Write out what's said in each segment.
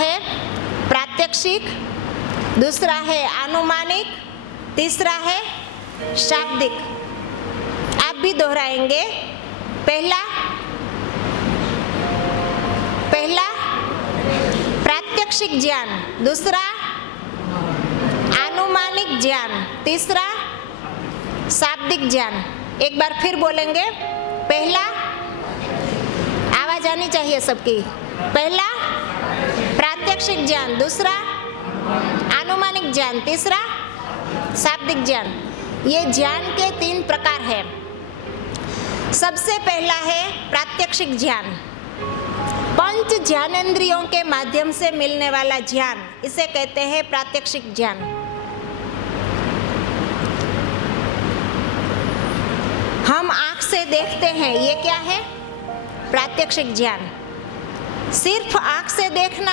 है प्रात्यक्षिक, दूसरा है आनुमानिक, तीसरा है शाब्दिक। आप भी दोहराएंगे। पहला प्रात्यक्षिक ज्ञान, दूसरा आनुमानिक ज्ञान, तीसरा शाब्दिक ज्ञान। एक बार फिर बोलेंगे। पहला, आवाज आनी चाहिए सबकी। पहला प्रात्यक्षिक ज्ञान, दूसरा आनुमानिक ज्ञान, तीसरा शाब्दिक ज्ञान। ये ज्ञान के 3 प्रकार हैं। सबसे पहला है प्रात्यक्षिक ज्ञान, पंच ज्ञानेंद्रियों के माध्यम से मिलने वाला ज्ञान, इसे कहते हैं प्रात्यक्षिक ज्ञान। हम आंख से देखते हैं, ये क्या है? प्रात्यक्षिक ज्ञान। सिर्फ आंख से देखना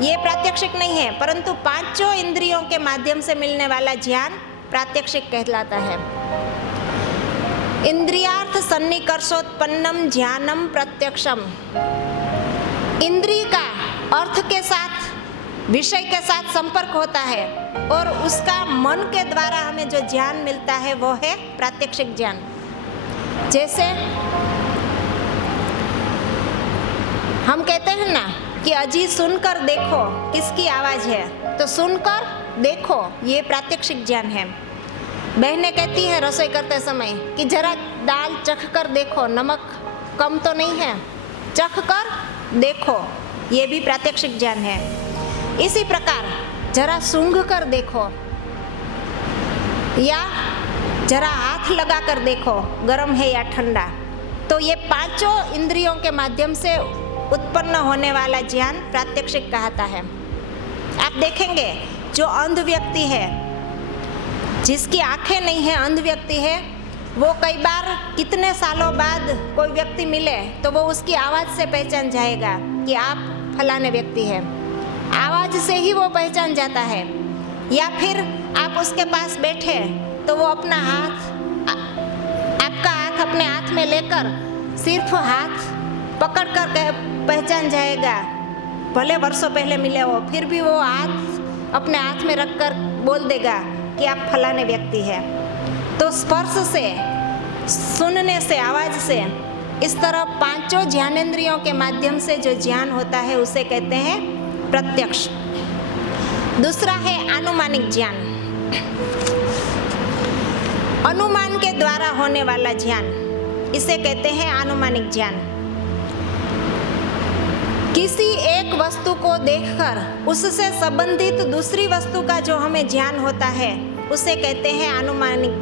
ये प्रात्यक्षिक नहीं है, परंतु पांचों इंद्रियों के माध्यम से मिलने वाला ज्ञान प्रात्यक्षिक कहलाता है। इंद्रियार्थ सन्निकर्षोत्पन्नम ज्ञानम प्रत्यक्षम। इंद्रिय का अर्थ के साथ, विषय के साथ संपर्क होता है और उसका मन के द्वारा हमें जो ज्ञान मिलता है वो है प्रात्यक्षिक ज्ञान। जैसे हम कहते हैं ना कि अजी सुनकर देखो किसकी आवाज है, तो सुनकर देखो ये प्रात्यक्षिक ज्ञान है। बहनें कहती है रसोई करते समय कि जरा दाल चख कर देखो, नमक कम तो नहीं है, चख कर देखो, ये भी प्रात्यक्षिक ज्ञान है। इसी प्रकार जरा सूंघ कर देखो या जरा हाथ लगा कर देखो गर्म है या ठंडा, तो ये पांचों इंद्रियों के माध्यम से उत्पन्न होने वाला ज्ञान प्रात्यक्षिक कहता है। आप देखेंगे जो अंध व्यक्ति है, जिसकी आंखें नहीं है, अंध व्यक्ति है, वो कई बार कितने सालों बाद कोई व्यक्ति मिले तो वो उसकी आवाज़ से पहचान जाएगा कि आप फलाने व्यक्ति हैं। आवाज़ से ही वो पहचान जाता है। या फिर आप उसके पास बैठे तो वो अपना हाथ, आपका हाथ अपने हाथ में लेकर सिर्फ हाथ पकड़ कर पहचान जाएगा। भले वर्षों पहले मिले हो, फिर भी वो हाथ अपने हाथ में रखकर बोल देगा कि आप फलाने व्यक्ति हैं। तो स्पर्श से, सुनने से, आवाज से, इस तरह पांचों ज्ञानेंद्रियों के माध्यम से जो ज्ञान होता है उसे कहते हैं प्रत्यक्ष। दूसरा है आनुमानिक ज्ञान, अनुमान के द्वारा होने वाला ज्ञान, इसे कहते हैं आनुमानिक ज्ञान। किसी एक वस्तु को देखकर उससे संबंधित दूसरी वस्तु का जो हमें ज्ञान होता है उसे कहते हैं अनुमानिक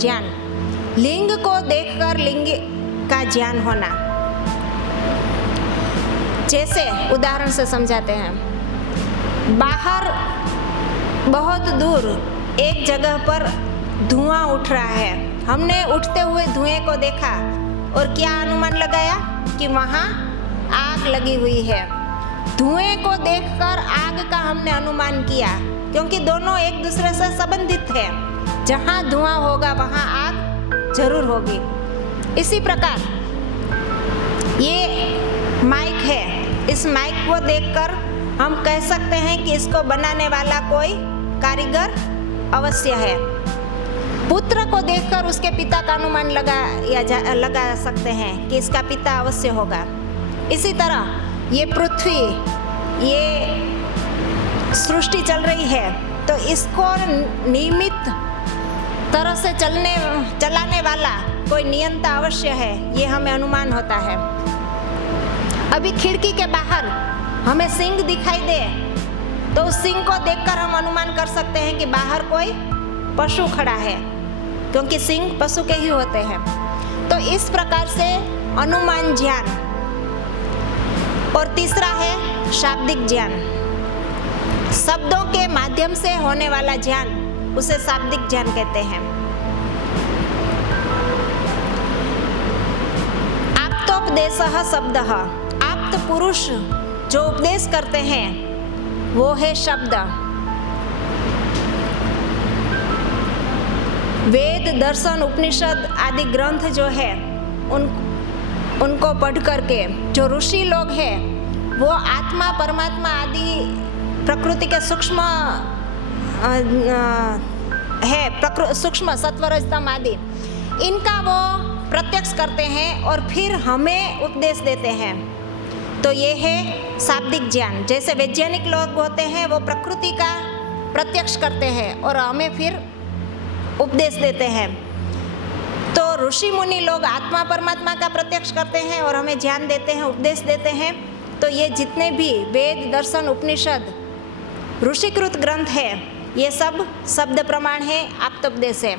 ज्ञान। लिंग को देखकर लिंग का ज्ञान होना। जैसे उदाहरण से समझाते हैं, बाहर बहुत दूर एक जगह पर धुआं उठ रहा है, हमने उठते हुए धुएं को देखा और क्या अनुमान लगाया कि वहाँ आग लगी हुई है। धुएं को देखकर आग का हमने अनुमान किया, क्योंकि दोनों एक दूसरे से संबंधित है। जहाँ धुआं होगा वहाँ आग जरूर होगी। इसी प्रकार ये माइक है, इस माइक को देखकर हम कह सकते हैं कि इसको बनाने वाला कोई कारीगर अवश्य है। पुत्र को देखकर उसके पिता का अनुमान लगा सकते हैं कि इसका पिता अवश्य होगा। इसी तरह ये पृथ्वी, ये सृष्टि चल रही है, तो इसको नियमित तरह से चलाने वाला कोई नियंता अवश्य है, ये हमें अनुमान होता है। अभी खिड़की के बाहर हमें सिंह दिखाई दे तो उस सिंह को देखकर हम अनुमान कर सकते हैं कि बाहर कोई पशु खड़ा है, क्योंकि सिंह पशु के ही होते हैं। तो इस प्रकार से अनुमान ज्ञान। और तीसरा है शाब्दिक ज्ञान, शब्दों के माध्यम से होने वाला ज्ञान, उसे शाब्दिक ज्ञान कहते हैं। आप्तोपदेशः शब्दः, आप्त पुरुष जो उपदेश करते हैं वो है शब्द। वेद, दर्शन, उपनिषद आदि ग्रंथ जो है उनको पढ़ करके जो ऋषि लोग हैं वो आत्मा परमात्मा आदि प्रकृति के सूक्ष्म है, सूक्ष्म सत्वरजतम आदि, इनका वो प्रत्यक्ष करते हैं और फिर हमें उपदेश देते हैं। तो ये है शाब्दिक ज्ञान। जैसे वैज्ञानिक लोग होते हैं वो प्रकृति का प्रत्यक्ष करते हैं और हमें फिर उपदेश देते हैं। तो ऋषि मुनि लोग आत्मा परमात्मा का प्रत्यक्ष करते हैं और हमें ज्ञान देते हैं, उपदेश देते हैं। तो ये जितने भी वेद दर्शन उपनिषद ऋषिकृत ग्रंथ है, ये सब शब्द प्रमाण है, आप्तोपदेश है।